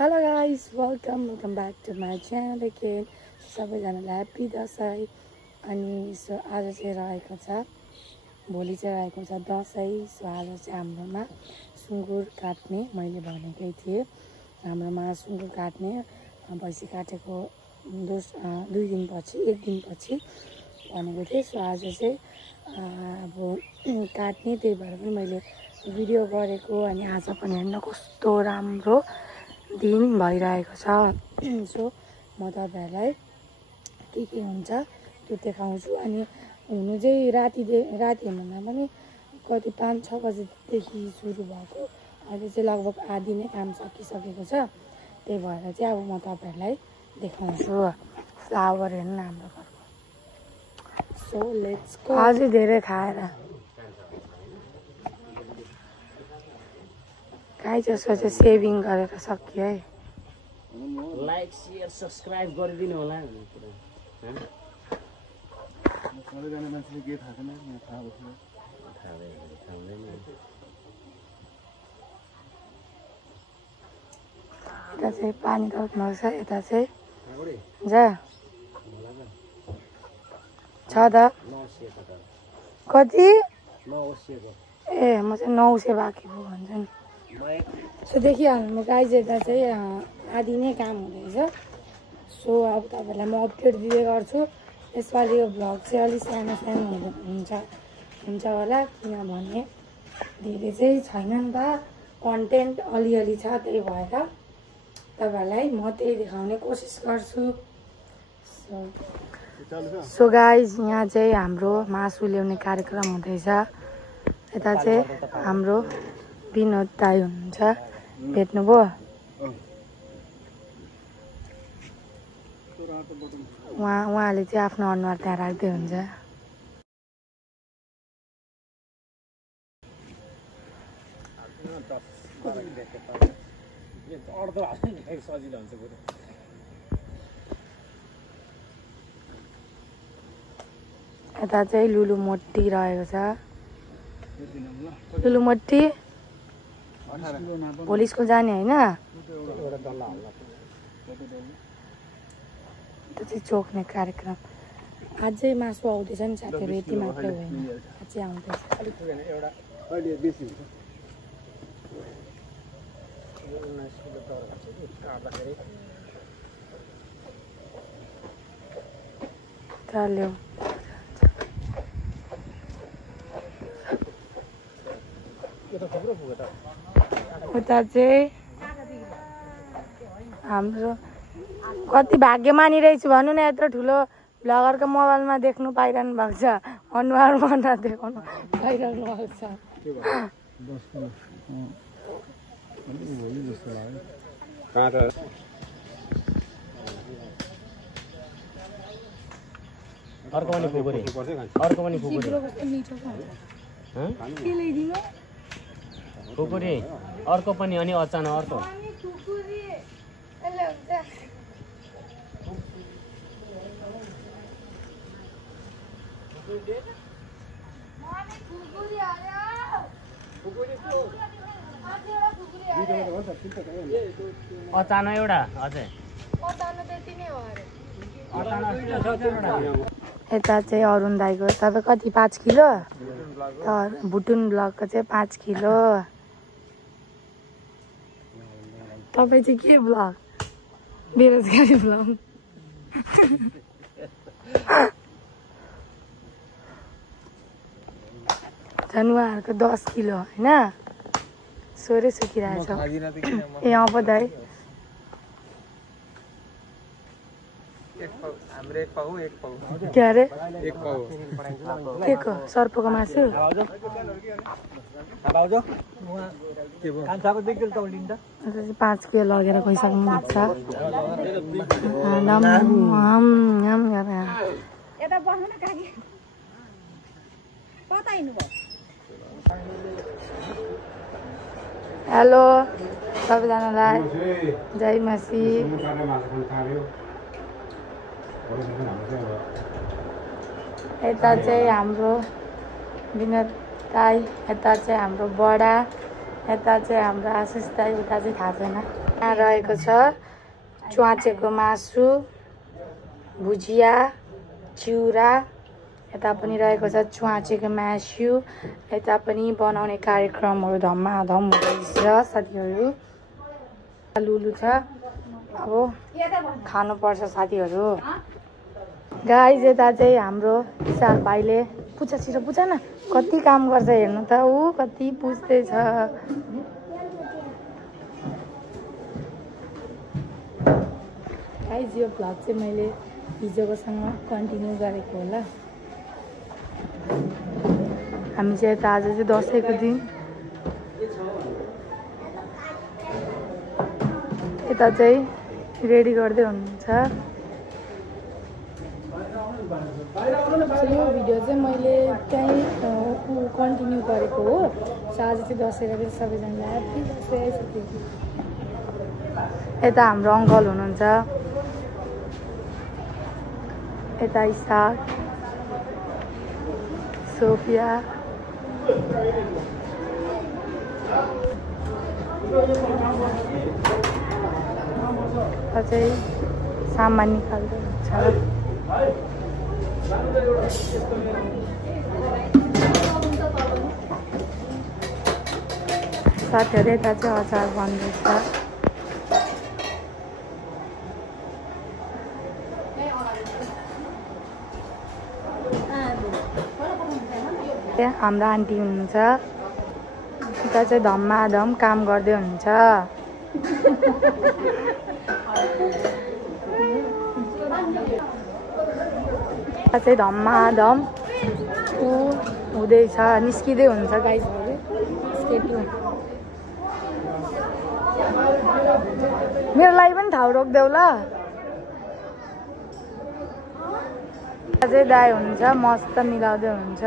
Hello guys, welcome back to my channel again. सबैजनालाई happy Dashain. अनि so आज चाहिँ रहेको छ, भोलि चाहिँ रहेको छ दसैँ। सो आज चाहिँ हाम्रोमा सुँगुर काट्ने मैले भनेकै थिएँ। हाम्रोमा सुँगुर काट्ने भैँसी काटेको 2 दिनपछि 1 दिनपछि भनेको थिएँ। सो आज चाहिँ अब काट्ने, त्यही भएर पनि मैले भिडियो गरेको। अनि आज पनि हेर्न कस्तो राम्रो दिन भइरहेको छ। सो म तपाईहरुलाई के हुन्छ त्यो देखाउँछु। अनि हुनु चाहिँ राति भन्दा पनि कति 5-6 बजेदेखि सुरु भएको, अहिले चाहिँ लगभग आधी नै काम सकिसकेको छ। त्यही भएर चाहिँ अब म तपाईहरुलाई देखाउँछु फ्लावर हेर्नु हाम्रो घरको। So let's go. अझै धेरै खाएर गाई जसो चाहिँ सेभिङ गरेर सकियो है। लाइक शेयर सब्स्क्राइब गरिदिनु होला हैन सबैजना मान्छेले के थाहा छैन थाहा भयो यता चाहिँ पानी राख्नुहुन्छ, यता चाहिँ जा छ त कति ए म चाहिँ 900 बाँकी भयो भन्छ नि। सो देखिहाल्नु गाइज, यता चाहिँ आधी नै काम हुँदैछ। सो अब तपाईहरुलाई म अपडेट दिँदै गर्छु। यसपालि यो भ्लग चाहिँ अलि सानो हुन्छ होला, किनभने धेरै चाहिँ छैन नि त, कन्टेन्ट अलिअलि छ। त्यही भएर तपाईहरुलाई म त्यही देखाउने कोसिस गर्छु। सो गाइज, यहाँ चाहिँ हाम्रो मासु ल्याउने कार्यक्रम हुँदैछ। यता चाहिँ हाम्रो विनोद दाइ हुनुहुन्छ, भेट्नुभयो? उहाँले चाहिँ आफ्नो अनुहार त्यहाँ राख्दै हुन्छ। यता चाहिँ लुलु मोटी रहेको छ। लुलु मोटी भोलि स्कुल जाने होइन? त्यो चाहिँ चोक्ने कार्यक्रम। अझै मासु आउँदैछ नि साथीहरू, यति मात्रै होइन, अझै आउँदैछ। ल्याउ उता चाहिँ हाम्रो कति भाग्यमानी रहेछु भन्नु न, यत्रो ठुलो ब्लगरको मोबाइलमा देख्नु पाइरहनु भएको छ, अनुहारमा नदेखाउनु पाइरहनु भएको छ। अर्को पनि खुकुरी खुकुरी अर्को पनि, अनि अचानक अर्को अचानक एउटा अझै यता चाहिँ अरुण दाइको तपाईँ कति 5 किलो, भुटुन ब्लकको चाहिँ 5 किलो। तपाईँ चाहिँ के ब्लग? बेरोजगारी ब्लग। जनुवारको 10 किलो होइन, सोरै सुकिरहेछ। ए अँ पो दाइ, के अरे के को सर्पको मासु 5 किलो लगेर गइसक्नु भएको छ। हेलो सबैजनालाई जय मसी। यता चाहिँ हाम्रो विनोद दाइ, यता चाहिँ हाम्रो बडा, यता चाहिँ हाम्रो आशिष दाइ, उता चाहिँ थाहा छैन। यहाँ रहेको छ च्वाचेको मासु, भुजिया, चिउरा। यता पनि रहेको छ च्वाचेको मासु। यता पनि बनाउने कार्यक्रमहरू धमाधम हुँदैछ साथीहरू। लुलु छ, अब खानुपर्छ साथीहरू। गाइज यता चाहिँ हाम्रो विशाल भाइले पुछ छिटो पुछ न कति काम गर्छ हेर्नु त, ऊ कति पुछ्दैछ। गाइज यो भ्लग चाहिँ मैले हिजोकोसँग कन्टिन्यू गरेको होला। हामी चाहिँ यता आज चाहिँ दसैँको दिन यता चाहिँ रेडी गर्दै हुनुहुन्छ। यो भिडियो चाहिँ मैले त्यहीँ कन्टिन्यू गरेको हो। आज चाहिँ दसैँ गरेर सबैजनालाई ह्याप्पी दसैँ आइसक्यो। यता हाम्रो अङ्कल हुनुहुन्छ, यता इसाक, सोफिया, अझै सामान निकाल्दै हुन्छ। साथीहरू यता चाहिँ अचार बन्दैछ। हाम्रो आन्टी हुनुहुन्छ, यता चाहिँ धमाधम काम गर्दै हुनुहुन्छ। यता चाहिँ धमाधम हुँदैछ, निस्किँदै हुन्छ गाइजहरू। मेरो लागि पनि ठाउँ रोक्देऊ ल। अझै दाइ हुनुहुन्छ, मस्त मिलाउँदै हुनुहुन्छ।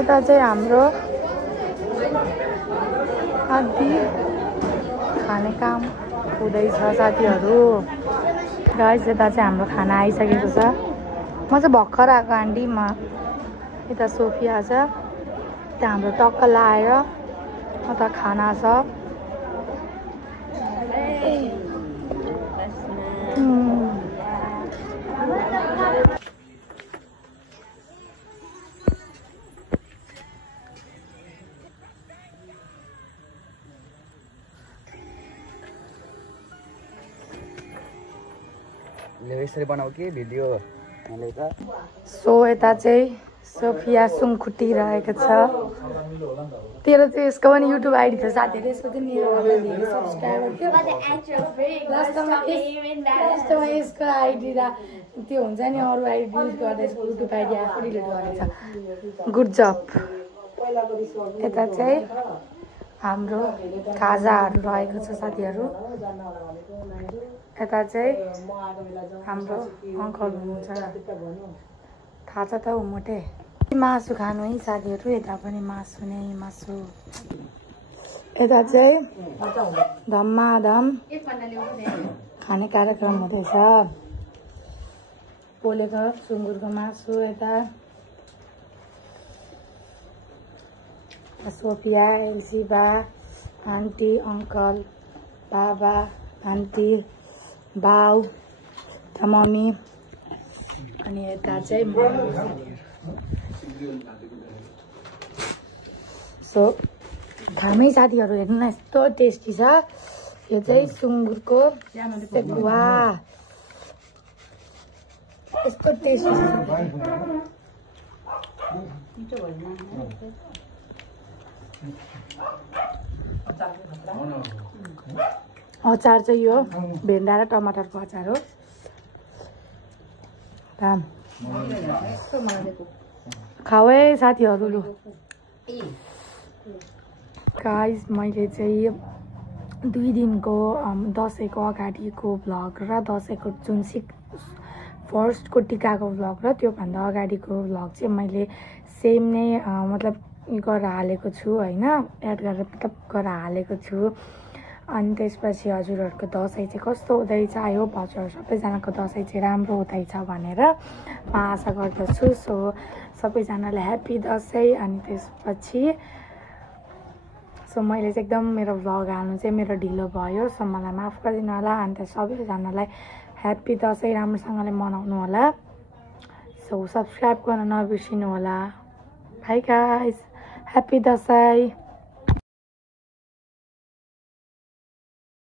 यता चाहिँ हाम्रो आदि खाने काम हुँदैछ साथीहरू। गाइस यता चाहिँ हाम्रो खाना आइसकेको छ। म चाहिँ भर्खर आएको आन्टी, म यता सोफिया छ, यता हाम्रो टक्क लाएर यता खाना छ। यसरी बनाऊ कि भिडियो। सो यता चाहिँ सोफिया सुङखुट्टी रहेको छ। तेरो चाहिँ यसको पनि युट्युब आइडी छ साथीहरू। यसको चाहिँ मेरोभन्दा धेरै सब्सक्राइबर थियो। लास्टमा यसको आइडी त्यो हुन्छ नि, अरू आइडी डिलिट गर्दैछ, युट्युब आइडी आफू डिलिट गरेछ। गुड जब। यता चाहिँ हाम्रो खाजाहरू रहेको छ साथीहरू। यता चाहिँ हाम्रो अङ्कल हुनुहुन्छ, थाहा छ त मोटे। मासु खानु है साथीहरू, यता पनि मासु नै मासु। यता चाहिँ धमाधम खाने कार्यक्रम हुँदैछ। पोलेको सुँगुरको मासु। यता सोफिया, एल्सिबा, आन्टी, अङ्कल, बाबा, आन्टी, बाउ, मम्मी, अनि यता चाहिँ सो खामै साथीहरू हेर्नु न, यस्तो टेस्टी छ। यो चाहिँ सुँगुरको सेकुवा, यस्तो टेस्टी छ। अचार चाहिँ यो भेन्डा र टमाटरको अचार हो। खाऊ है साथीहरू। लु गाइस, मैले चाहिँ 2 दिनको दसैँको अगाडिको भ्लग र दसैँको जुन फर्स्टको टिकाको भ्लग र त्योभन्दा अगाडिको भ्लग चाहिँ मैले सेम नै मतलब गरेर हालेको छु होइन, एड गरेर मतलब गरेर हालेको छु। अनि त्यसपछि हजुरहरूको दसैँ चाहिँ कस्तो हुँदैछ, आई होप हजुरहरू सबैजनाको दसैँ चाहिँ राम्रो हुँदैछ भनेर म आशा गर्दछु। सो सबैजनालाई ह्याप्पी दसैँ। अनि त्यसपछि सो मैले चाहिँ एकदम मेरो भ्लग हाल्नु चाहिँ मेरो ढिलो भयो, सो मलाई माफ गरिदिनु होला। अन्त सबैजनालाई ह्याप्पी दसैँ, राम्रोसँगले मनाउनु होला। सो सब्सक्राइब गर्न नबिर्सिनु होला। By guys, happy Dashain.